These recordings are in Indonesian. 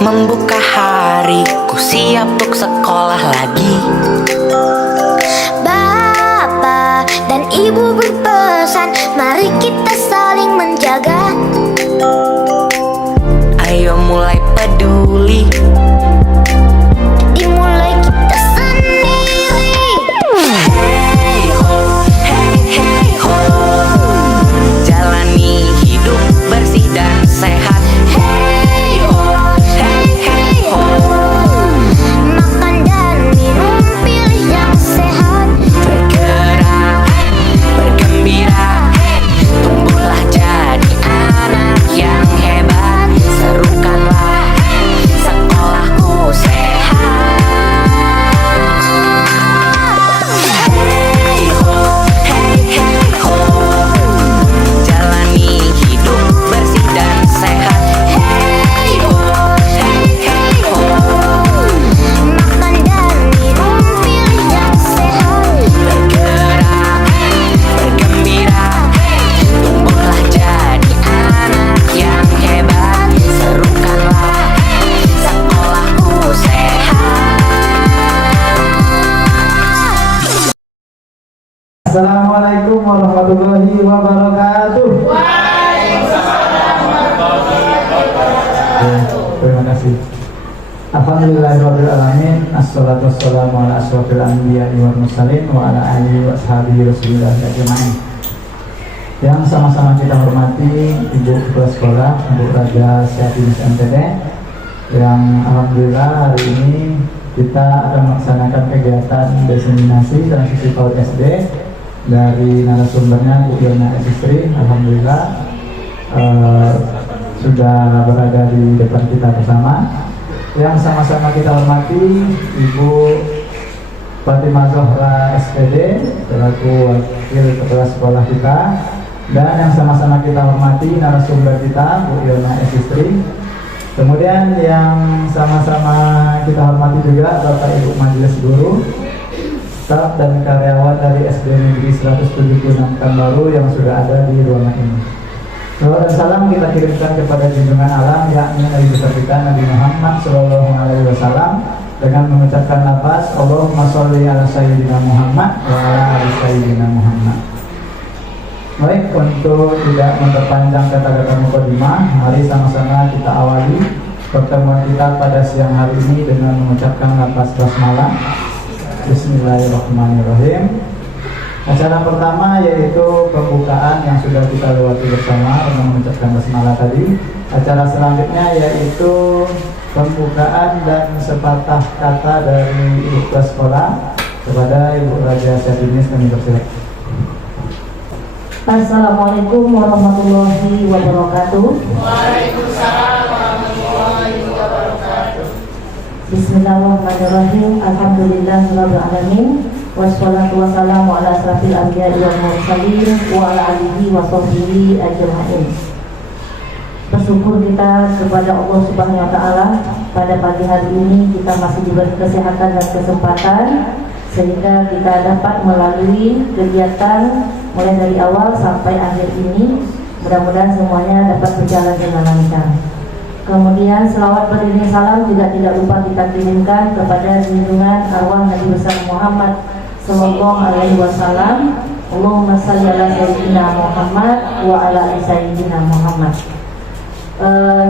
membuka hari, ku siap untuk sekolah lagi. Bapak dan Ibu berpesan, mari kita saling menjaga. Ayo mulai peduli, dimulai kita sendiri. hey ho, hey ho, jalani hidup bersih dan sehat. Hey ho, hey ho, Makan dan minum pilih yang sehat. bergerak, bergembira, tumbuhlah jadi anak yang hebat. Serukanlah sekolahku sehat. Hey ho, hey ho, jalani hidup bersih dan sehat. Hey ho, hey ho, Makan dan minum pilih yang sehat. bergerak, bergembira, tumbuhlah jadi anak yang hebat. Serukanlah sekolahku sehat. Assalamualaikum warahmatullahi wabarakatuh. Terima kasih. Alhamdulillahirrahmanirrahim. Assalatu wassalamu ala asyrafil anbiya'i wal mursalin wa ala alihi wa ashabihi rasulillah ajma'in. Yang sama-sama kita hormati Ibu Kepala Sekolah, Ibu Raja Syafin MTD, yang alhamdulillah hari ini kita akan melaksanakan kegiatan diseminasi transisi PAUD SD dari narasumbernya Bu Yona Esistri. Alhamdulillah sudah berada di depan kita bersama. Yang sama-sama kita hormati Ibu Fatimah Zohra SPD selaku Wakil Kepala Sekolah kita, dan yang sama-sama kita hormati narasumber kita Bu Yona Esistri. Kemudian yang sama-sama kita hormati juga Bapak Ibu Majelis Guru, staf dan karyawan dari SD Negeri 176 Pekanbaru yang sudah ada di ruangan ini. Salawat dan salam kita kirimkan kepada junjungan alam, yakni Nabi besar kita Nabi Muhammad SAW, dengan mengucapkan lafaz Allahumma sholli ala sayyidina Muhammad wa ala ali sayyidina Muhammad. Baik, untuk tidak memperpanjang kata-kata mukadimah, mari sama-sama kita awali pertemuan kita pada siang hari ini dengan mengucapkan lafaz basmalah. Bismillahirrahmanirrahim. Acara pertama yaitu pembukaan yang sudah kita lewati bersama dengan mengucapkan basmalah tadi. Acara selanjutnya yaitu pembukaan dan sepatah kata dari Ibu Kepala Sekolah kepada Ibu Raja Syafin. Kami persilakan. Assalamualaikum warahmatullahi wabarakatuh. Waalaikumsalam warahmatullahi wabarakatuh. Bismillahirrahmanirrahim. Alhamdulillahirabbil alamin. Wassalatu wassalamu ala asrafil anbiya'i wal mursalin wa ala alihi wa sahbihi ajma'in. Bersyukur kita kepada Allah Subhanahu wa taala, pada pagi hari ini kita masih diberi kesehatan dan kesempatan sehingga kita dapat melalui kegiatan mulai dari awal sampai akhir ini. Mudah-mudahan semuanya dapat berjalan dengan lancar. Kemudian selawat beriring salam juga tidak lupa kita kirimkan kepada junjungan arwah Nabi besar Muhammad sallallahu alaihi wasallam. Allahumma shalli ala sayyidina Muhammad wa ala ali sayyidina Muhammad.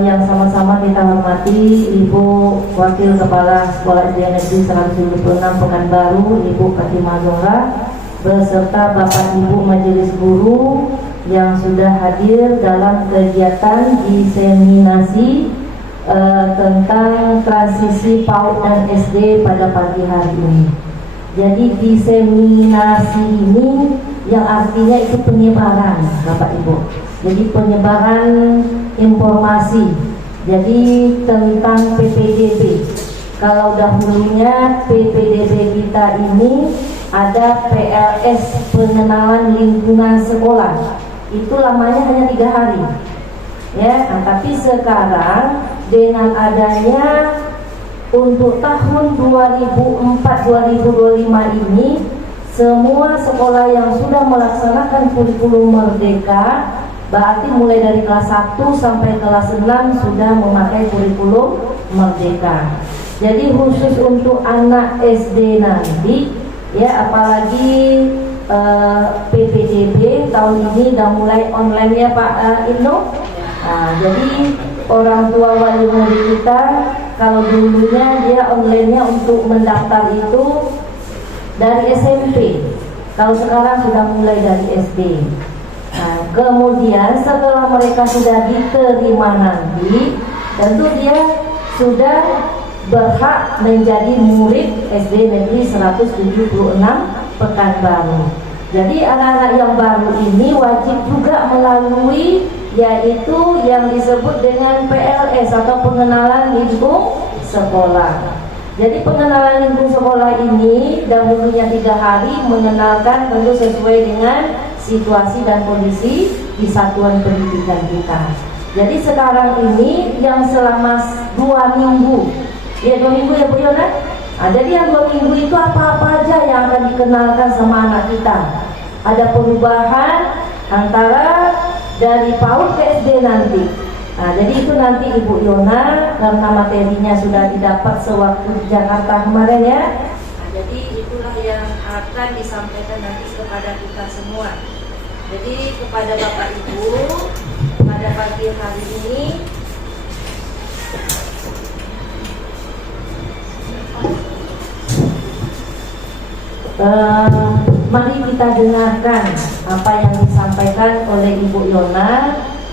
Yang sama-sama kita hormati Ibu Wakil Kepala Sekolah SD Negeri 176 Pekanbaru, Ibu Fatimah Zohra, beserta Bapak Ibu Majelis Guru yang sudah hadir dalam kegiatan diseminasi tentang transisi PAUD dan SD pada pagi hari ini. Jadi diseminasi ini yang artinya itu penyebaran, Bapak Ibu. Jadi penyebaran informasi. Jadi tentang PPDB. Kalau dahulunya PPDB kita ini ada PLS, pengenalan lingkungan sekolah. Itu lamanya hanya 3 hari. Ya, tapi sekarang dengan adanya untuk tahun 2004-2025 ini, semua sekolah yang sudah melaksanakan kurikulum merdeka, berarti mulai dari kelas 1 sampai kelas 6 sudah memakai kurikulum Merdeka. Jadi khusus untuk anak SD nanti, ya apalagi PPDB tahun ini udah mulai online ya Pak Ibnu. Nah, jadi orang tua wali murid kita kalau dulunya dia online-nya untuk mendaftar itu dari SMP, kalau sekarang sudah mulai dari SD. Nah, kemudian setelah mereka sudah diterima nanti, tentu dia sudah berhak menjadi murid SD Negeri 176 Pekanbaru. Jadi anak-anak yang baru ini wajib juga melalui yaitu yang disebut dengan PLS atau pengenalan lingkung sekolah. Jadi pengenalan lingkung sekolah ini dahulunya 3 hari mengenalkan tentu sesuai dengan situasi dan kondisi di satuan pendidikan kita. Jadi sekarang ini yang selama 2 minggu, ya 2 minggu ya Bu Yona. Nah, jadi yang 2 minggu itu apa-apa aja yang akan dikenalkan sama anak kita. Ada perubahan antara dari PAUD ke SD nanti. Nah, jadi itu nanti Ibu Yona karena materinya sudah didapat sewaktu di Jakarta kemarin ya. Nah, jadi itulah yang akan disampaikan nanti kepada kita semua. Jadi kepada Bapak Ibu pada pagi hari ini mari kita dengarkan apa yang disampaikan oleh Ibu Yona.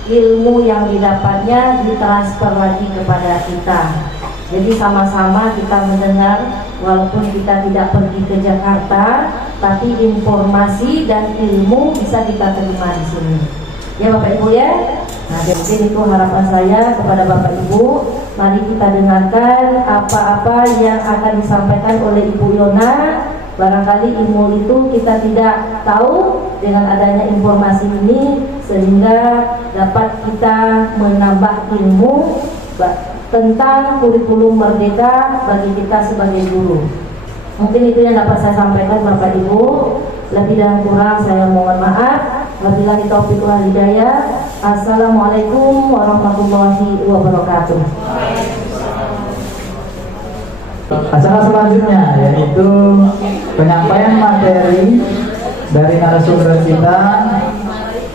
Ilmu yang didapatnya ditransfer lagi kepada kita. Jadi sama-sama kita mendengar, walaupun kita tidak pergi ke Jakarta, tapi informasi dan ilmu bisa kita terima di sini. Ya Bapak Ibu ya. Nah, jadi itu harapan saya kepada Bapak Ibu. Mari kita dengarkan apa-apa yang akan disampaikan oleh Ibu Yona. Barangkali ilmu itu kita tidak tahu, dengan adanya informasi ini sehingga dapat kita menambah ilmu tentang kurikulum merdeka bagi kita sebagai guru. Mungkin itu yang dapat saya sampaikan Bapak Ibu. Lebih dan kurang saya mohon maaf. Wabillahi taufiq wal hidayah. Assalamualaikum warahmatullahi wabarakatuh. Acara selanjutnya yaitu penyampaian materi dari narasumber kita,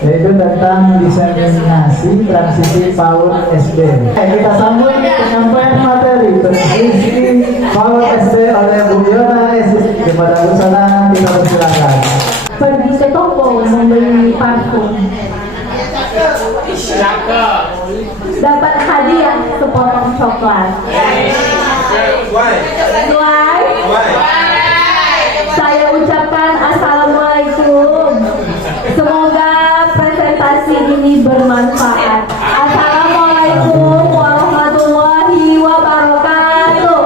yaitu tentang diseminasi transisi PAUD SD. Kita sambut penyampaian materi transisi PAUD SD oleh Bu Yona Esis. Kepada Bu Sana kita persilakan. Pergi ke toko membeli parfum, dapat hadiah sepotong coklat. Saya ucapkan assalamualaikum. Semoga presentasi ini bermanfaat. Assalamualaikum warahmatullahi wabarakatuh.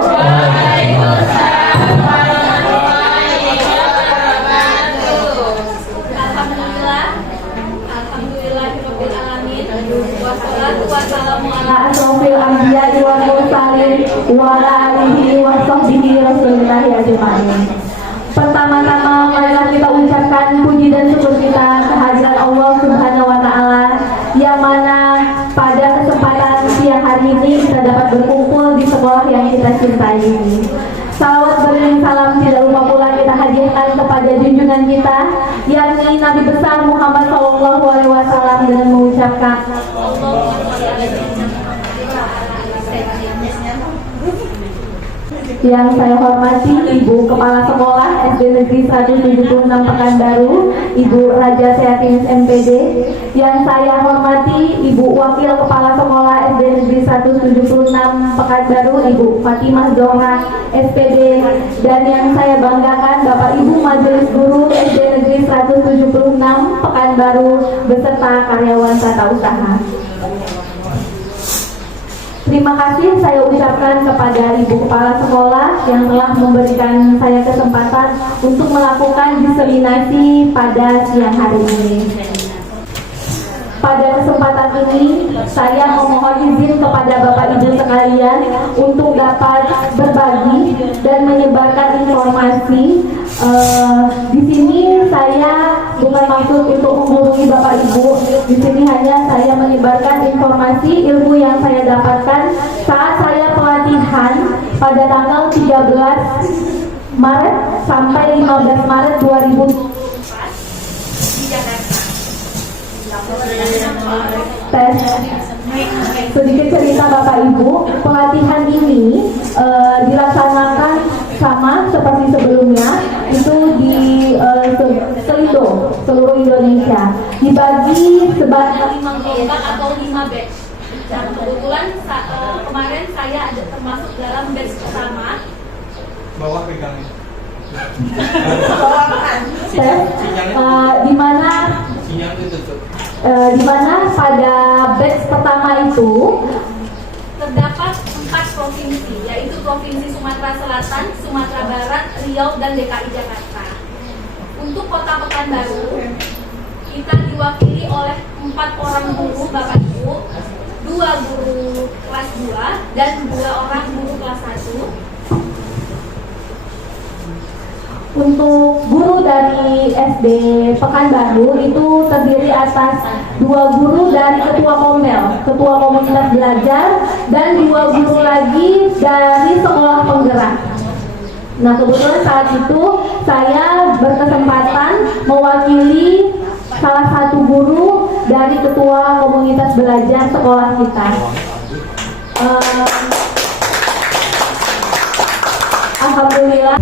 Alhamdulillahirobbilalamin. Wassalatu wassalamu ala asrofil anbiya'i wal mursalin wa ala alihi wa sahbihi rasulillahi ajma'in. Pertama-tama marilah kita ucapkan puji dan syukur kita kehadiran Allah Subhanahu wa taala yang mana pada kesempatan siang hari ini kita dapat berkumpul di sekolah yang kita cintai ini. Salawat beriring salam tidak lupa pula kita hadiahkan kepada junjungan kita yakni Nabi besar Muhammad SAW dengan mengucapkan yang saya hormati Ibu Kepala Sekolah SD Negeri 176 Pekanbaru, Ibu Raja Seatin MPD. Yang saya hormati Ibu Wakil Kepala Sekolah SD Negeri 176 Pekanbaru, Ibu Fatimah Zohra SPD. Dan yang saya banggakan Bapak Ibu Majelis Guru SD Negeri 176 Pekanbaru beserta karyawan tata usaha. Terima kasih saya ucapkan kepada Ibu Kepala Sekolah yang telah memberikan saya kesempatan untuk melakukan diseminasi pada siang hari ini. Pada kesempatan ini, saya memohon izin kepada Bapak Ibu sekalian untuk dapat berbagi dan menyebarkan informasi. Di sini saya bukan maksud untuk menggurui Bapak Ibu. Di sini hanya saya menyebarkan informasi ilmu yang saya dapatkan saat saya pelatihan pelatihan pada tanggal 13 Maret sampai 15 Maret 2024 di Jakarta. Tes. Sedikit cerita Bapak Ibu, pelatihan ini dilaksanakan sama seperti sebelumnya, itu di seluruh Indonesia, dibagi sebanyak 5 gelombang atau 5 batch. Dan kebetulan kemarin saya ada termasuk dalam batch pertama. Bawah pegangnya. Di mana pada batch pertama itu terdapat 4 provinsi, yaitu Provinsi Sumatera Selatan, Sumatera Barat, Riau, dan DKI Jakarta. Untuk Kota Pekanbaru, kita diwakili oleh 4 orang guru Bapak Ibu, 2 guru kelas 2 dan 2 orang guru kelas 1. Untuk guru dari SD Pekanbaru itu terdiri atas 2 guru dari Ketua Komel, Ketua Komunitas Belajar, dan 2 guru lagi dari Sekolah Penggerak. Nah, kebetulan saat itu saya berkesempatan mewakili salah satu guru dari Ketua Komunitas Belajar sekolah kita. Alhamdulillah.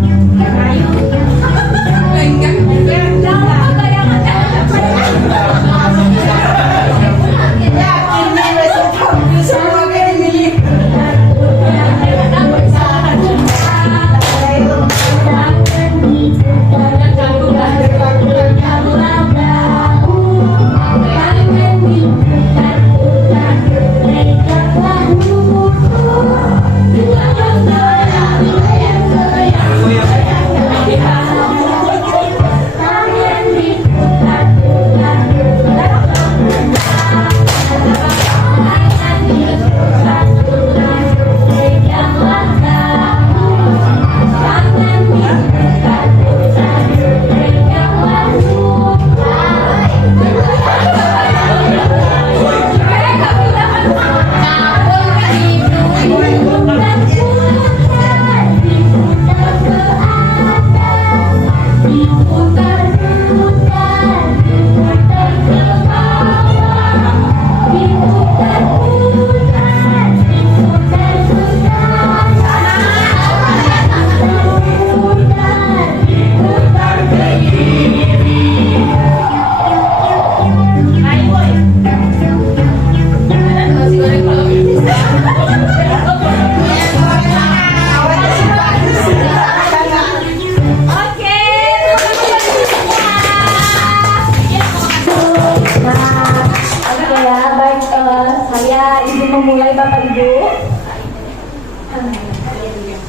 Memulai Bapak Ibu.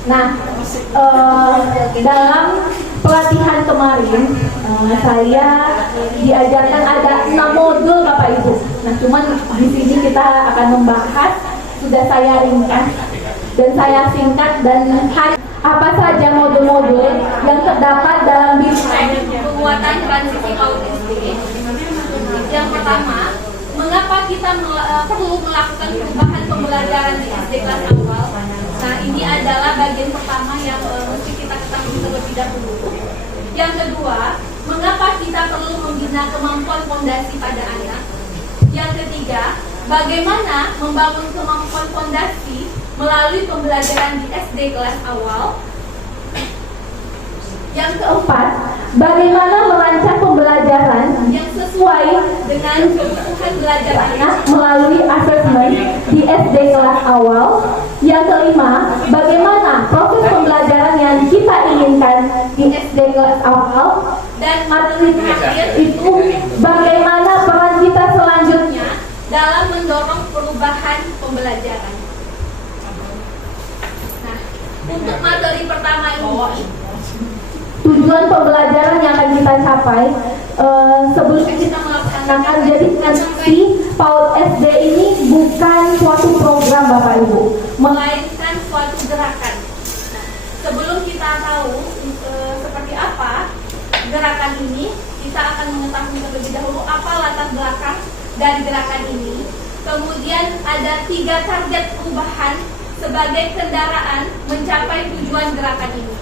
Nah, dalam pelatihan kemarin saya diajarkan ada 6 modul Bapak Ibu. Nah, cuman di sini kita akan membahas, sudah saya ringkas dan saya singkat, dan apa saja modul-modul yang terdapat dalam bidang penguatan transisi autistik. Yang pertama, mengapa kita perlu melakukan perubahan pembelajaran di SD kelas awal? Nah, ini adalah bagian pertama yang mesti kita ketahui terlebih dahulu. Yang kedua, mengapa kita perlu membina kemampuan fondasi pada anak? Yang ketiga, bagaimana membangun kemampuan fondasi melalui pembelajaran di SD kelas awal? Yang keempat, bagaimana merancang pembelajaran yang sesuai dengan kebutuhan belajar anak melalui asesmen di SD kelas awal? Yang kelima, bagaimana proses pembelajaran yang kita inginkan di SD kelas awal? Dan materi terakhir itu, bagaimana peran kita selanjutnya dalam mendorong perubahan pembelajaran? Nah, untuk materi pertama ini, tujuan pembelajaran yang akan kita capai sebelum kita melaksanakan, jadi nanti PAUD SD ini bukan suatu program Bapak Ibu, melainkan suatu gerakan. Nah, sebelum kita tahu seperti apa gerakan ini, kita akan mengetahui terlebih dahulu apa latar belakang dari gerakan ini. Kemudian ada 3 target perubahan sebagai kendaraan mencapai tujuan gerakan ini.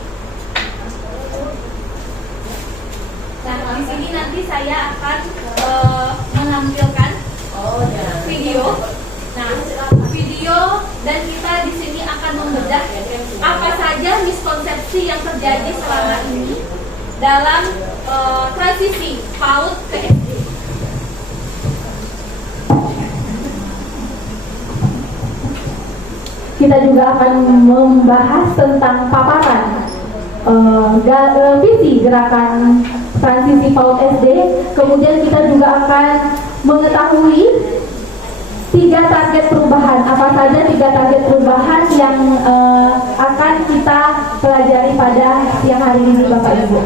Nah, di sini nanti saya akan menampilkan video. Nah, video dan kita di sini akan membedah apa saja miskonsepsi yang terjadi selama ini dalam transisi PAUD ke SD. Kita juga akan membahas tentang paparan visi gerakan transisi PAUD SD. Kemudian kita juga akan mengetahui 3 target perubahan. Apa saja 3 target perubahan yang akan kita pelajari pada siang hari ini, Bapak Ibu.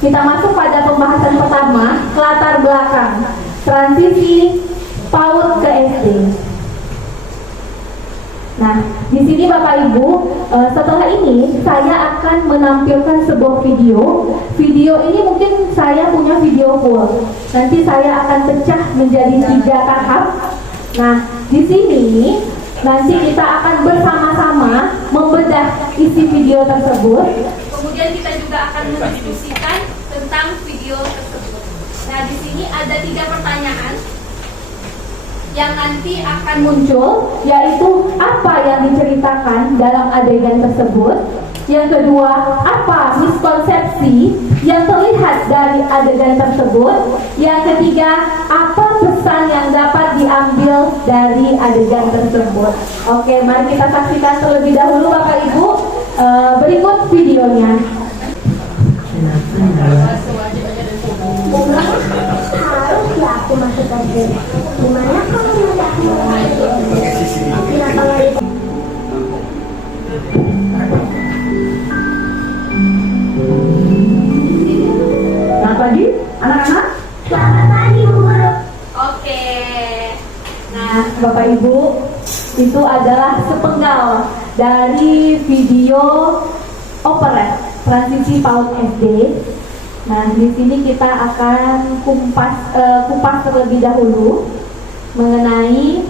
Kita masuk pada pembahasan pertama, latar belakang transisi PAUD ke SD. Nah, di sini Bapak Ibu, setelah ini saya akan menampilkan sebuah video. Video ini mungkin saya punya video full. Nanti saya akan pecah menjadi 3 tahap. Nah, di sini nanti kita akan bersama-sama membedah isi video tersebut. Kemudian kita juga akan mendiskusikan tentang video tersebut. Nah, di sini ada 3 pertanyaan yang nanti akan muncul, yaitu apa yang diceritakan dalam adegan tersebut. Yang kedua, apa miskonsepsi yang terlihat dari adegan tersebut. Yang ketiga, apa pesan yang dapat diambil dari adegan tersebut. Oke, mari kita saksikan terlebih dahulu Bapak Ibu. Berikut videonya. Harus ya aku masuk SD. Gimana kalau Selamat pagi, anak-anak. Selamat pagi, Bu Guru. Oke. Nah, Bapak Ibu, itu adalah sepenggal dari video operet transisi PAUD SD. Nah, di sini kita akan kupas terlebih dahulu mengenai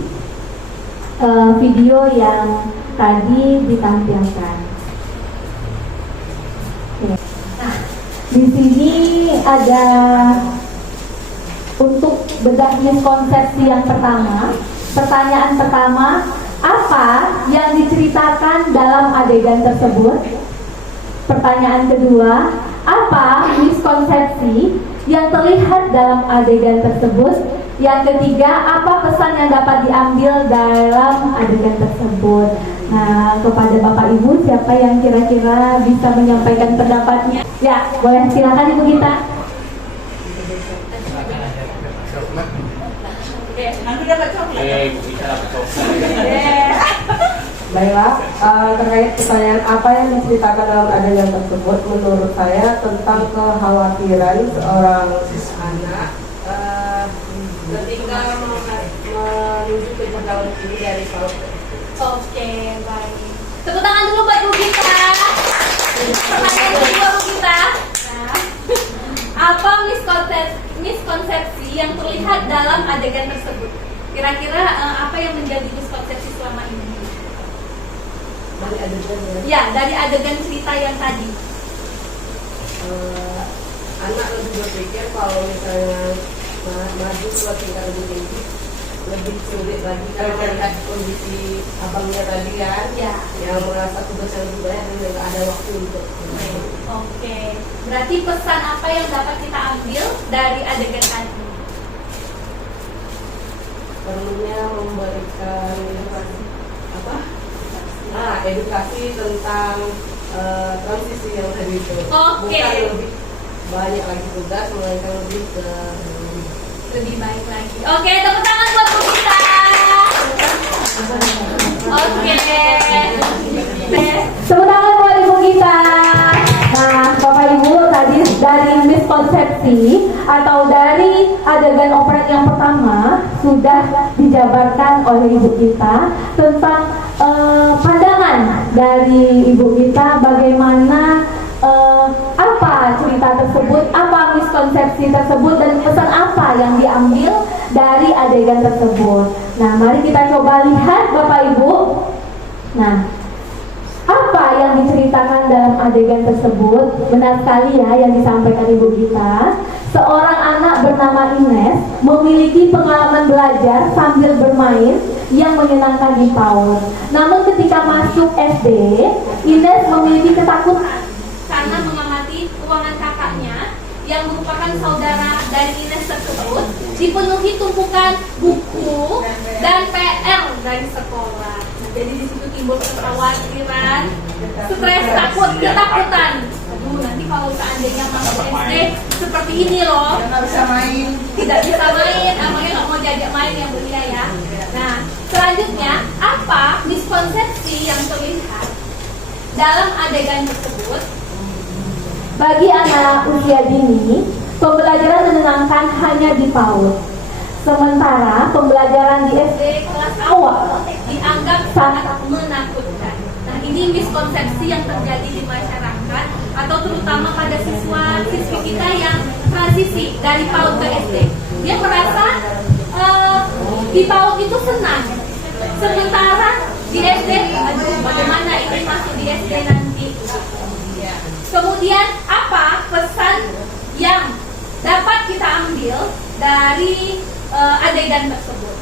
video yang tadi ditampilkan. Nah, di sini ada untuk bedah miskonsepsi yang pertama. Pertanyaan pertama, apa yang diceritakan dalam adegan tersebut? Pertanyaan kedua, apa miskonsepsi yang terlihat dalam adegan tersebut? Yang ketiga, apa pesan yang dapat diambil dalam adegan tersebut? Nah, kepada Bapak Ibu, siapa yang kira-kira bisa menyampaikan pendapatnya? Ya, boleh, silakan Ibu Gita. Nanti dapat coklat. Baiklah, terkait pertanyaan apa yang diceritakan dalam adegan tersebut, menurut saya tentang kekhawatiran seorang anak ketika menuju ke jenjang tinggi dari PAUD. Oke, baik. Tepuk tangan dulu buat Bu Gita. Pertanyaan kedua Bu Gita. Nah, apa miskonsepsi yang terlihat dalam adegan tersebut? Kira-kira apa yang menjadi miskonsepsi selama ini? Dari adegan Ya, dari adegan cerita yang tadi. anak lebih berpikir kalau misalnya maju ke tingkat lebih tinggi lebih sulit lagi karena melihat kondisi abangnya tadi kan, Ya. yang merasa tugasnya lebih banyak dan nggak ada waktu untuk Oke. Berarti pesan apa yang dapat kita ambil dari adegan tadi? perlunya memberikan edukasi tentang transisi yang tadi itu. Oke. Bukan lebih banyak lagi tugas, melainkan lebih ke Lebih baik lagi. Oke, tepuk tangan buat Bu Gita. Oke. Tepuk tangan buat Ibu Gita. Nah, Bapak Ibu, tadi dari miskonsepsi atau dari adegan operet yang pertama sudah dijabarkan oleh Ibu Gita tentang pandangan dari Ibu Gita bagaimana apa apa cerita tersebut, apa miskonsepsi tersebut, dan pesan apa yang diambil dari adegan tersebut. Nah, mari kita coba lihat Bapak Ibu. Nah, apa yang diceritakan dalam adegan tersebut? Benar sekali ya yang disampaikan Ibu kita. Seorang anak bernama Ines memiliki pengalaman belajar sambil bermain yang menyenangkan di PAUD. Namun ketika masuk SD, Ines memiliki ketakutan karena mengamati ruangan kakaknya yang merupakan saudara dari Ines tersebut dipenuhi tumpukan buku dan PR dari sekolah. Jadi di situ timbul kekhawatiran, stres, takut, ketakutan. Aduh, nanti kalau seandainya masuk SD seperti ini loh, Nggak bisa main. tidak bisa main, namanya nggak mau diajak main yang belia ya. Nah, selanjutnya apa miskonsepsi yang terlihat dalam adegan tersebut? Bagi anak usia dini, pembelajaran menyenangkan hanya di PAUD. Sementara pembelajaran di SD kelas awal dianggap sangat menakutkan. Nah, ini miskonsepsi yang terjadi di masyarakat atau terutama pada siswa-siswi kita yang transisi dari PAUD ke SD. Dia merasa di PAUD itu senang. Sementara di SD, aduh bagaimana ini masuk di SD nanti. Kemudian apa pesan yang dapat kita ambil dari adegan tersebut?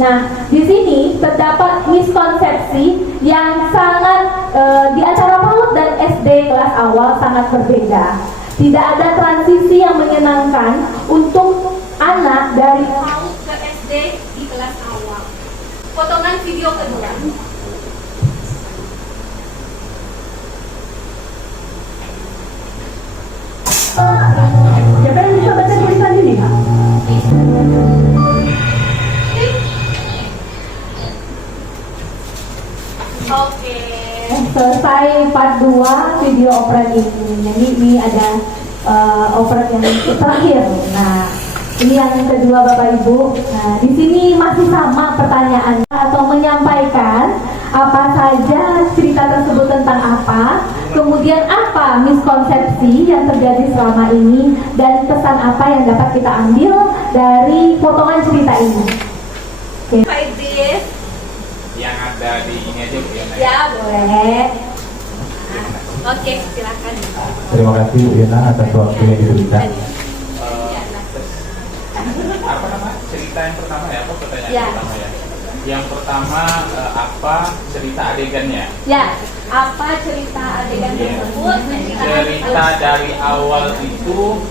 Nah, di sini terdapat miskonsepsi yang sangat di antara PAUD dan SD kelas awal sangat berbeda. Tidak ada transisi yang menyenangkan untuk anak dari PAUD ke SD di kelas awal. Potongan video kedua. Siapa yang bisa baca tulisan ini? Oke, selesai part 2 video operet ini. Jadi ini ada operet yang terakhir. Nah, ini yang kedua Bapak Ibu. Nah, di sini masih sama pertanyaannya atau menyampaikan apa saja cerita tersebut tentang apa, kemudian apa miskonsepsi yang terjadi selama ini, dan pesan apa yang dapat kita ambil dari potongan cerita ini. Oke. Yang ada di ini aja Bu Yana. Ya, boleh. Oke, silakan. Terima kasih Bu Yana atas waktu yang diberikan. Apa nama cerita yang pertama ya? Apa pertanyaan Ya. pertama ya? Yang pertama apa cerita adegannya? Ya, apa cerita adegan Ya. tersebut? Cerita dari awal itu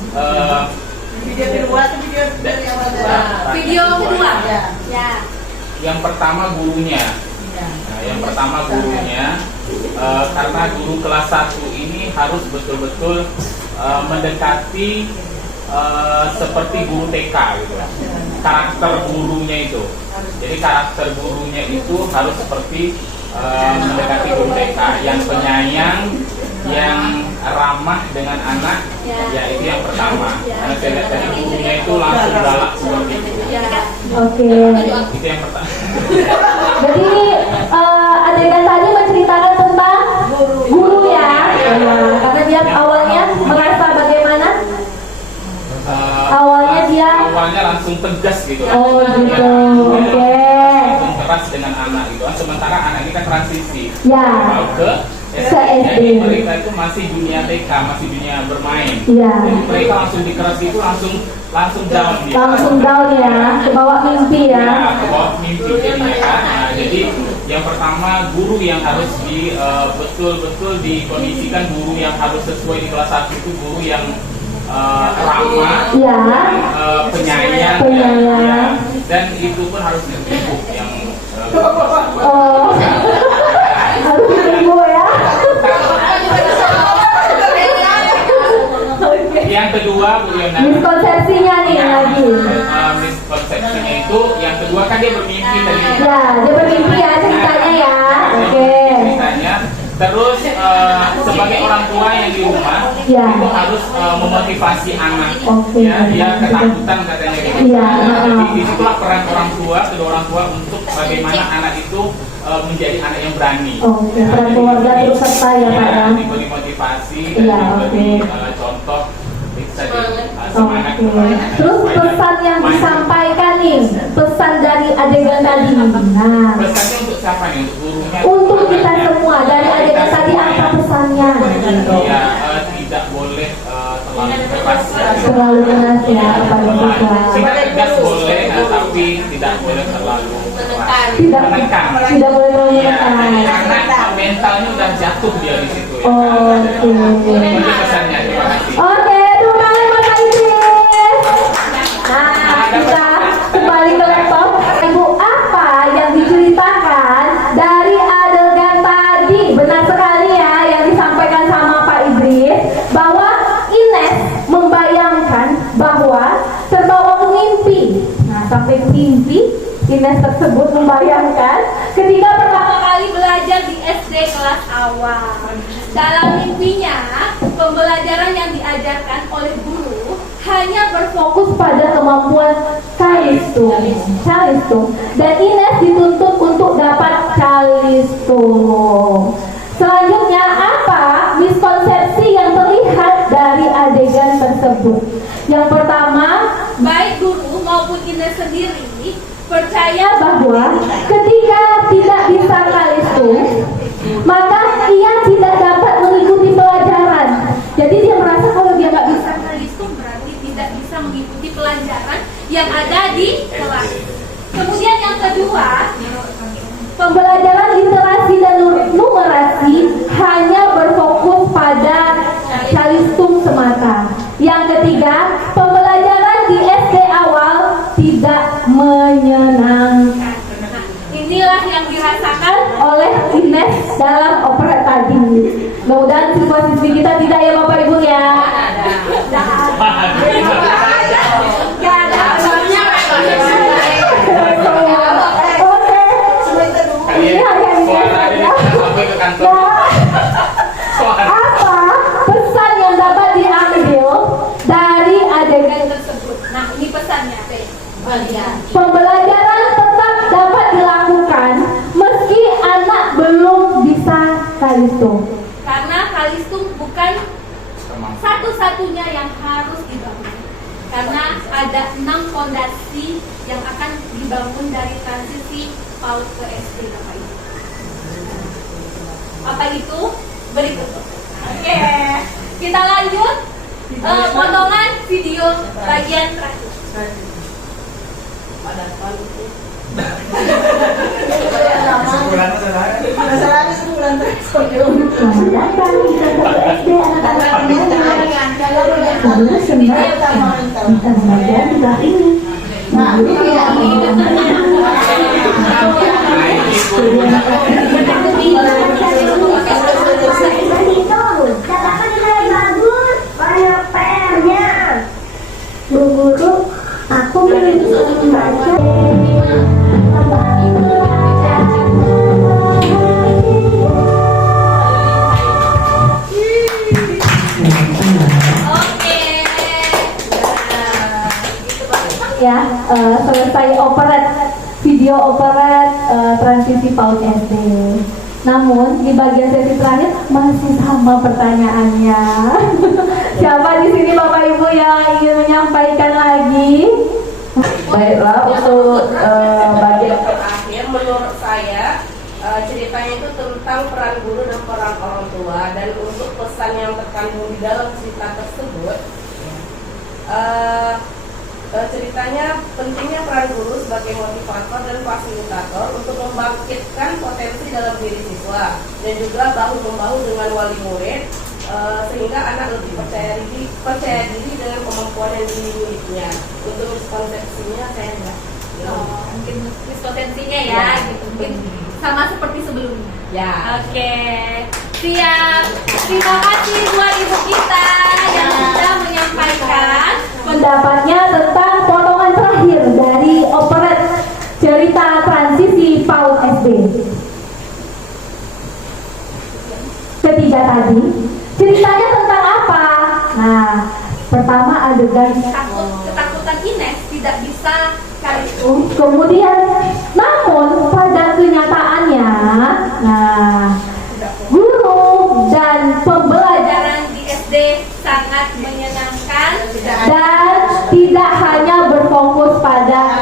Video kedua atau video dari awal? Video kedua. Ya. Ya. yang pertama gurunya. Nah, yang pertama gurunya karena guru kelas 1 ini harus betul-betul mendekati seperti guru TK gitu. Karakter gurunya itu. Jadi karakter gurunya itu harus seperti mendekati guru TK yang penyayang, yang ramah dengan anak, ya itu yang pertama. Karena saya lihat dari gurunya itu langsung galak seperti itu. Oke. Itu yang pertama. Jadi adegan tadi menceritakan tentang guru ya. Karena dia awalnya merasa bagaimana? Awalnya dia langsung tegas gitu. Oh gitu. Oke. Langsung keras dengan anak gitu. Sementara anak ini kan transisi. Ya. Mau ke Ke SD. SD. Jadi mereka itu masih dunia TK, masih dunia bermain. Iya. Jadi mereka langsung dikeras itu langsung down dia. Langsung down ya, ke bawah mimpi Ya, ya. ke bawah mimpi jadinya kan. Nah, jadi yang pertama guru yang harus betul-betul dikondisikan, guru yang harus sesuai di kelas 1 itu guru yang ramah, Ya. penyayang, Penyayang. ya, dan itu pun harus ibu yang Oh. Harus ibu ya. yang kedua Bu Yona. Miskonsepsinya nih lagi. Miskonsepsinya itu yang kedua kan dia bermimpi tadi. Ya, dia bermimpi ya ceritanya ya. Oke. Ceritanya. Terus sebagai orang tua yang di rumah Ya. itu harus memotivasi anak. Oke. Ya, dia ketakutan katanya gitu. Iya. Jadi disitulah peran orang tua, kedua orang tua untuk bagaimana anak itu menjadi anak yang berani. Oke, peran keluarga turut serta ya Pak ya. Diberi motivasi dan Iya, diberi oke. contoh itu tadi, semangat Oke. kepada anak. Terus pesan yang disampaikan nih, pesan dari adegan tadi. Nah, Pesannya untuk siapa nih? Untuk gurunya? untuk kita semua dari adegan tadi apa pesannya? Gitu. Iya, tidak boleh terlalu keras. Terlalu keras ya kepada siswa. Kita tegas boleh, tapi tidak boleh terlalu keras. Tidak Menekan. tidak boleh terlalu Iya, menekan. karena mentalnya udah jatuh dia di situ. Ya. Oke. Itu pesannya. Terima kasih. Oke, terima kasih Mas Idris. Nah, kita kembali ke laptop. Ibu, apa yang diceritakan dari adegan tadi? Benar sekali ya yang disampaikan sama Pak Idris, bahwa Ines membayangkan bahwa terbawa mimpi. Nah, sampai mimpi Ines tersebut membayangkan ketika pertama kali belajar di SD kelas awal. Dalam mimpinya, pembelajaran yang diajarkan oleh guru hanya berfokus pada kemampuan calistung. Dan Ines dituntut untuk dapat calistung. Selanjutnya, apa miskonsepsi yang terlihat dari adegan tersebut? Yang pertama, baik guru maupun Ines sendiri percaya bahwa ketika tidak bisa calistung, maka ia tidak dapat mengikuti pelajaran. Jadi dia merasa kalau dia nggak bisa calistung berarti tidak bisa mengikuti pelajaran yang ada di kelas. Kemudian yang kedua, pembelajaran literasi dan numerasi hanya berfokus pada calistung semata. Yang ketiga, pembelajaran di SD awal tidak menyenangkan. Nah, inilah yang dirasakan oleh Ines dalam opera tadi. Mudah-mudahan siswa-siswi kita tidak ya Bapak Ibu ya. Apa pesan yang dapat diambil dari adegan tersebut? Nah, ini pesannya. Pembelajaran tetap dapat dilakukan meski anak belum bisa calistung. Karena calistung bukan satu-satunya yang harus dibangun. Karena ada 6 fondasi yang akan dibangun dari transisi PAUD ke SD, Bapak Ibu. Apa itu? Berikut. Oke, kita lanjut potongan video bagian terakhir. Sebulan Katakan nilai bagus, banyak PR-nya. Bu Guru, aku belum bisa membaca. Ya, selesai video operet transisi PAUD SD. Namun di bagian sesi terakhir masih sama pertanyaannya. Siapa di sini Bapak Ibu yang ingin menyampaikan lagi? Baiklah, untuk bagian terakhir menurut saya ceritanya itu tentang peran guru dan peran orang tua, dan untuk pesan yang terkandung di dalam cerita tersebut, ceritanya pentingnya peran guru sebagai motivator dan fasilitator untuk membangkitkan potensi dalam diri siswa, dan juga bahu-membahu dengan wali murid sehingga anak lebih percaya diri dengan kemampuan yang dimilikinya. Untuk miskonsepsinya saya enggak. Mungkin miskonsensinya ya, gitu. Mungkin sama seperti sebelumnya. Ya. Oke, siap. Terima kasih buat ibu kita yang sudah menyampaikan pendapatnya tentang potongan terakhir dari operet cerita transisi PAUD SD. Ketiga tadi, ceritanya tentang apa? Nah, pertama adegan ketakutan Ines tidak bisa calistung. Kemudian, namun pada kenyataannya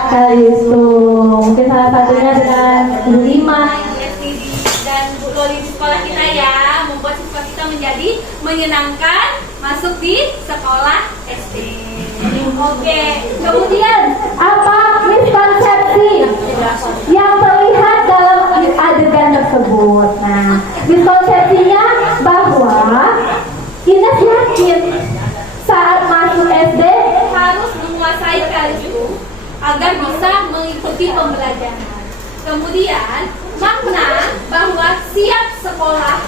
Hal itu mungkin salah satunya dengan Bu Ima. Dan Bu Loli di sekolah kita ya, membuat siswa kita menjadi menyenangkan masuk di sekolah SD. Oke, kemudian Apa miskonsepsi yang terlihat dalam adegan tersebut? Nah, miskonsepsinya bahwa Ines yakin saat masuk SD harus menguasai kalium agar bisa mengikuti pembelajaran. Kemudian makna bahwa siap sekolah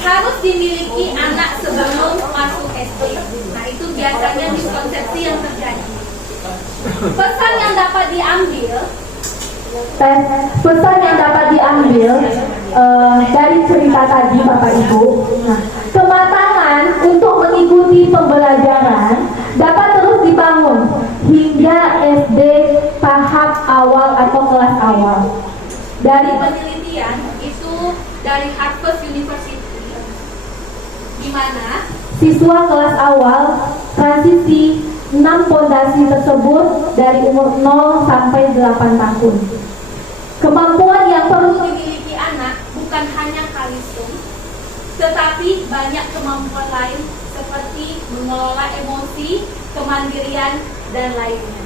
harus dimiliki anak sebelum masuk SD. Nah, itu biasanya miskonsepsi yang terjadi. Pesan yang dapat diambil dari cerita tadi Bapak Ibu. Nah, kematangan untuk mengikuti pembelajaran dapat terus dibangun hingga SD tahap awal atau kelas awal. Dari penelitian itu dari Harvard University, di mana Siswa kelas awal transisi 6 pondasi tersebut dari umur 0 sampai 8 tahun. Kemampuan yang perlu dimiliki anak bukan hanya kalisum, tetapi banyak kemampuan lain seperti mengelola emosi, kemandirian, dan lainnya.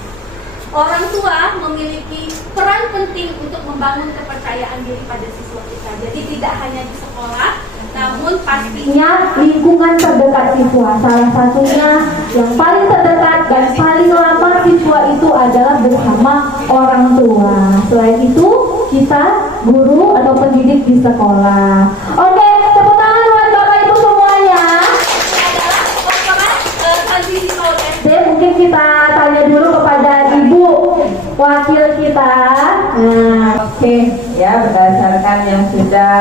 Orang tua memiliki peran penting untuk membangun kepercayaan diri pada siswa kita. Jadi tidak hanya di sekolah, namun pastinya lingkungan terdekat siswa. Salah satunya yang paling terdekat dan paling lama siswa itu adalah bersama orang tua. Selain itu, kita guru atau pendidik di sekolah. Oke, tepuk tangan buat Bapak Ibu semuanya. Mungkin kita tanya dulu kepada Ibu wakil kita. Oke, ya berdasarkan yang sudah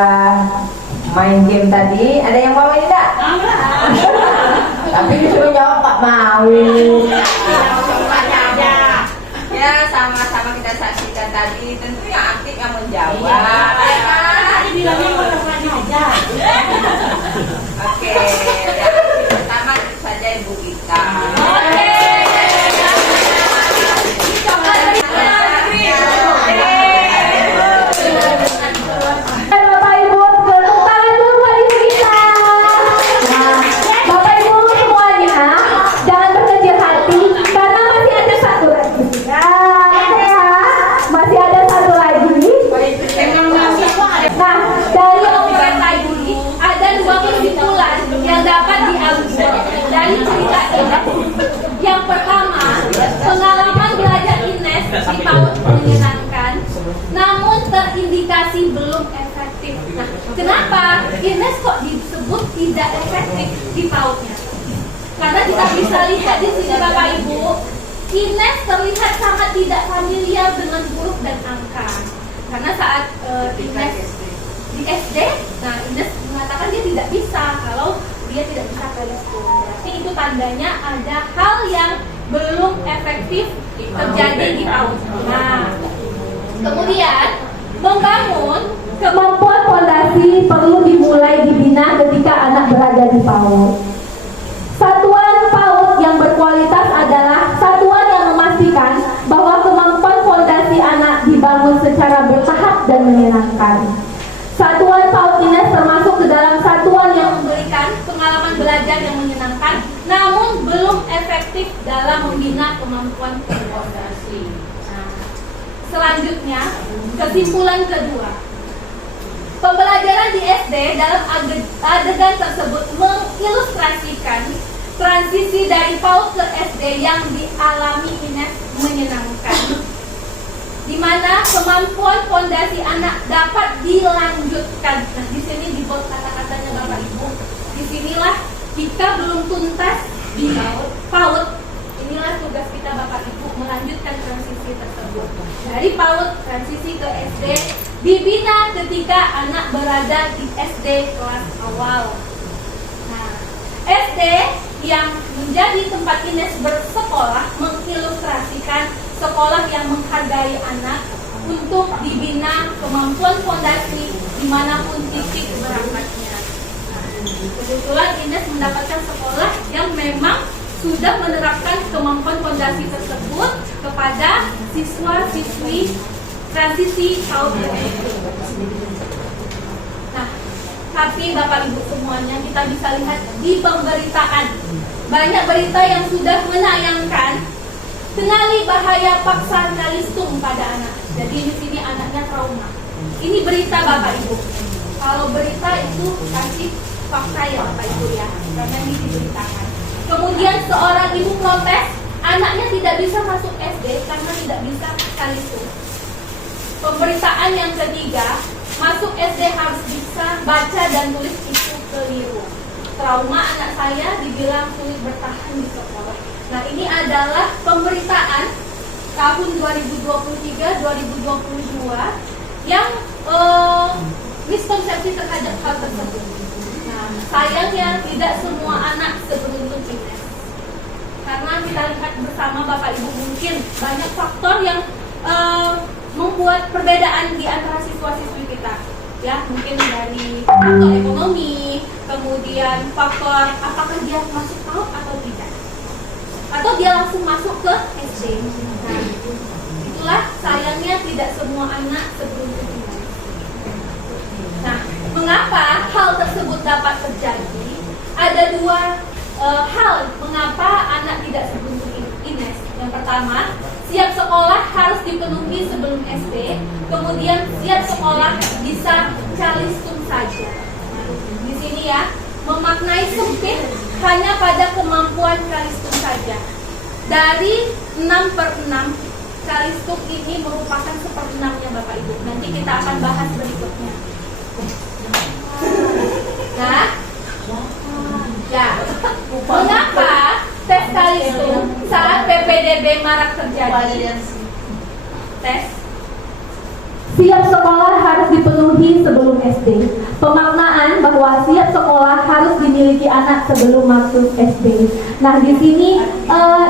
main game tadi, ada yang mau ini enggak? Tapi disuruh jawab Pak mau. Ya, sama-sama kita saksikan tadi. Tentu yang aktif yang menjawab. Oke, yang pertama tentu saja Ibu Ika. Bapak Ibu, tepuk tangan dulu buat Ibu kita. Nah, Bapak Ibu semuanya, jangan berkecil hati karena masih ada satu lagi. Masih ada satu lagi. Nah, dari obrolan tadi ada 2 kesimpulan yang dapat diambil dari cerita ini. Yang pertama, pengalaman belajar Ines di PAUD menyenangkan, namun terindikasi belum efektif. Nah, kenapa Ines kok disebut tidak efektif di PAUD-nya? Karena kita bisa lihat di sini Bapak Ibu, Ines terlihat sangat tidak familiar dengan huruf dan angka. Karena saat Ines di SD, nah Ines mengatakan dia tidak bisa kalau dia tidak bisa kalisum. Berarti itu tandanya ada hal yang belum efektif terjadi di PAUD. Nah, kemudian membangun kemampuan fondasi perlu dimulai dibina ketika anak berada di PAUD. Satuan PAUD yang berkualitas adalah satuan yang memastikan bahwa kemampuan fondasi anak dibangun secara bertahap dan menyenangkan. Satuan PAUD Ines termasuk ke dalam satuan yang memberikan pengalaman belajar yang menyenangkan, namun belum efektif dalam membina kemampuan fondasi. Nah, selanjutnya, kesimpulan kedua. Pembelajaran di SD dalam adegan tersebut mengilustrasikan transisi dari PAUD ke SD yang dialami Ines menyenangkan, di mana kemampuan fondasi anak dapat dilanjutkan. Nah, di sini dibuat kata-katanya Bapak Ibu. Disinilah kita belum tuntas di PAUD. Inilah tugas kita Bapak Ibu melanjutkan transisi tersebut. Dari PAUD transisi ke SD dibina ketika anak berada di SD kelas awal. Nah, SD yang menjadi tempat Ines bersekolah mengilustrasikan sekolah yang menghargai anak untuk dibina kemampuan fondasi dimanapun titik berangkatnya. Nah, kebetulan Ines mendapatkan sekolah yang memang sudah menerapkan kemampuan fondasi tersebut kepada siswa transisi PAUD ke SD. Nah, tapi Bapak Ibu semuanya kita bisa lihat di pemberitaan. Banyak berita yang sudah menayangkan kenali bahaya paksa kalistung pada anak. Jadi di sini anaknya trauma. Ini berita Bapak Ibu. Kalau berita itu pasti fakta ya Bapak Ibu ya, karena ini diberitakan. Kemudian seorang ibu protes, anaknya tidak bisa masuk SD karena tidak bisa kalistung. Pemberitaan yang ketiga, masuk SD harus bisa baca dan tulis itu keliru. Trauma anak saya dibilang sulit bertahan di sekolah. Nah, ini adalah pemberitaan tahun 2023-2022 yang miskonsepsi terhadap hal tersebut. Nah, sayangnya tidak semua anak seberuntung Ines. Karena kita lihat bersama Bapak Ibu, mungkin banyak faktor yang membuat perbedaan di antara siswa-siswi kita. Ya, mungkin dari faktor ekonomi, kemudian faktor apakah dia masuk PAUD atau tidak, atau dia langsung masuk ke SD. Nah, itulah sayangnya tidak semua anak seberuntung Ines. Nah, mengapa hal tersebut dapat terjadi? Ada dua hal mengapa anak tidak seberuntung Ines. Yang pertama, siap sekolah harus dipenuhi sebelum SD. Kemudian siap sekolah bisa calistung saja. Di sini ya, memaknai sempit hanya pada kemampuan calistung saja. Dari 6/6, calistung ini merupakan 1/6-nya Bapak Ibu. Nanti kita akan bahas berikutnya. Nah, ya, mengapa tes calistung saat PPDB marak terjadi? Tes Siap sekolah harus dipenuhi sebelum SD. Pemaknaan bahwa siap sekolah harus dimiliki anak sebelum masuk SD. Nah, di sini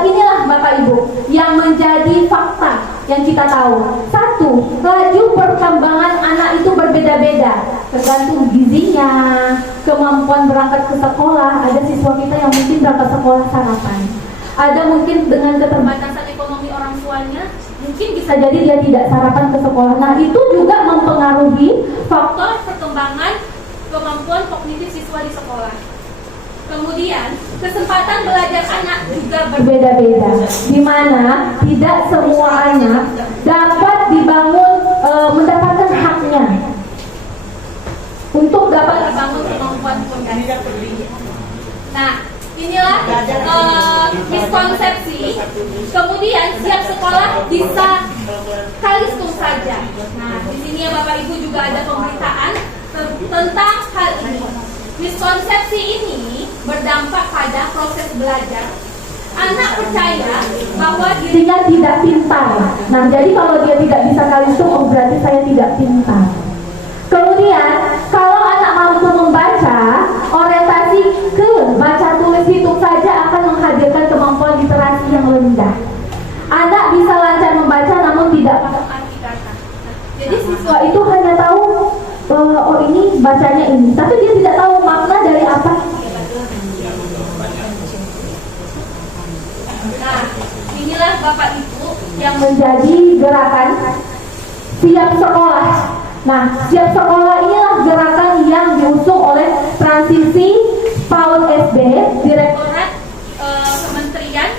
inilah Bapak Ibu yang menjadi fakta yang kita tahu. Satu, laju perkembangan anak itu berbeda-beda, tergantung gizinya, kemampuan berangkat ke sekolah. Ada siswa kita yang mungkin berangkat sekolah sarapan. Ada mungkin dengan keterbatasan ekonomi orang tuanya, mungkin bisa jadi dia tidak sarapan ke sekolah. Nah, itu juga mempengaruhi faktor perkembangan kemampuan kognitif siswa di sekolah. Kemudian, kesempatan belajar anak juga berbeda-beda, di mana tidak semua anak dapat dibangun mendapatkan haknya untuk dapat dibangun kemampuan kognitif. Nah, inilah miskonsepsi. Kemudian siap sekolah bisa kalistung saja. Nah, di sini ya Bapak Ibu juga ada pemberitaan tentang hal ini. Miskonsepsi ini berdampak pada proses belajar. Anak percaya bahwa dirinya tidak pintar. Nah, jadi kalau dia tidak bisa kalistung, oh berarti saya tidak pintar. Kemudian, kalau anak mampu membaca, orientasi ke baca tulis hitung saja akan menghadirkan kemampuan literasi yang rendah. Anak bisa lancar membaca namun tidak paham arti kata. Jadi siswa itu hanya tahu oh ini bacanya ini, tapi dia tidak tahu makna dari apa. Nah, inilah Bapak Ibu yang menjadi gerakan siap sekolah. Nah, siap sekolah inilah gerakan yang diusung oleh transisi PAUD SD, Direktorat Kementerian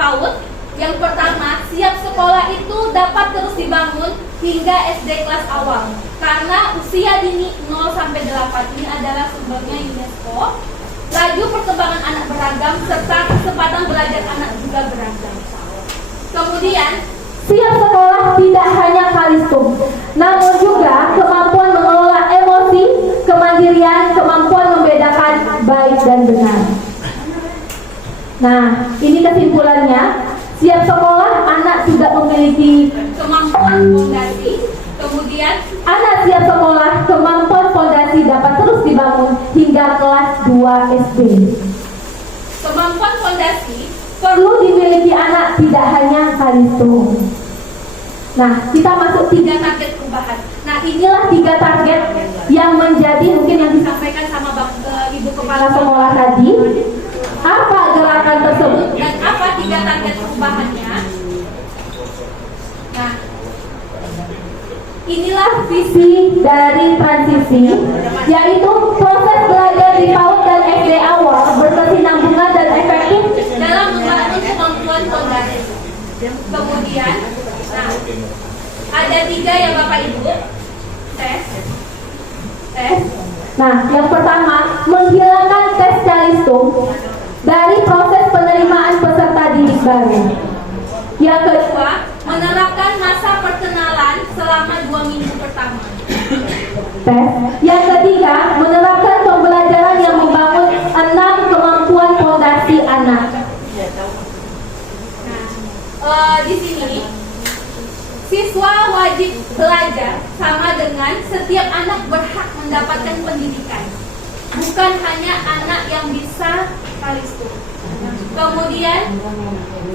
PAUD. Yang pertama, siap sekolah itu dapat terus dibangun hingga SD kelas awal. Karena usia dini 0-8 ini adalah sumbernya UNESCO. Laju perkembangan anak beragam serta kesempatan belajar anak juga beragam. Kemudian, siap sekolah tidak hanya kalistung, namun juga kemampuan mengelola emosi, kemandirian, kemampuan membedakan baik dan benar. Nah, ini kesimpulannya. Siap sekolah, anak sudah memiliki kemampuan fondasi. Kemudian, anak siap sekolah, kemampuan fondasi dapat terus dibangun hingga kelas 2 SD. Kemampuan fondasi perlu dimiliki anak tidak hanya kalistung. Nah, kita masuk 3 target perubahan. Nah, inilah 3 target yang menjadi mungkin yang disampaikan sama Ibu Kepala Sekolah tadi. Apa gerakan tersebut dan apa 3 target perubahannya? Nah, inilah visi dari transisi, yaitu proses belajar di PAUD dan SD awal berkesinambungan dan efektif dalam membangun kemampuan fondasi. Kemudian, nah, ada 3 ya Bapak Ibu. Tes. Nah, yang pertama, menghilangkan tes calistung dari proses penerimaan peserta didik baru. Yang kedua, menerapkan masa perkenalan selama 2 minggu pertama. Tes. Yang ketiga, menerapkan pembelajaran yang membangun 6 kemampuan fondasi anak. Nah, di sini siswa wajib belajar sama dengan setiap anak berhak mendapatkan pendidikan, bukan hanya anak yang bisa kalistung. Kemudian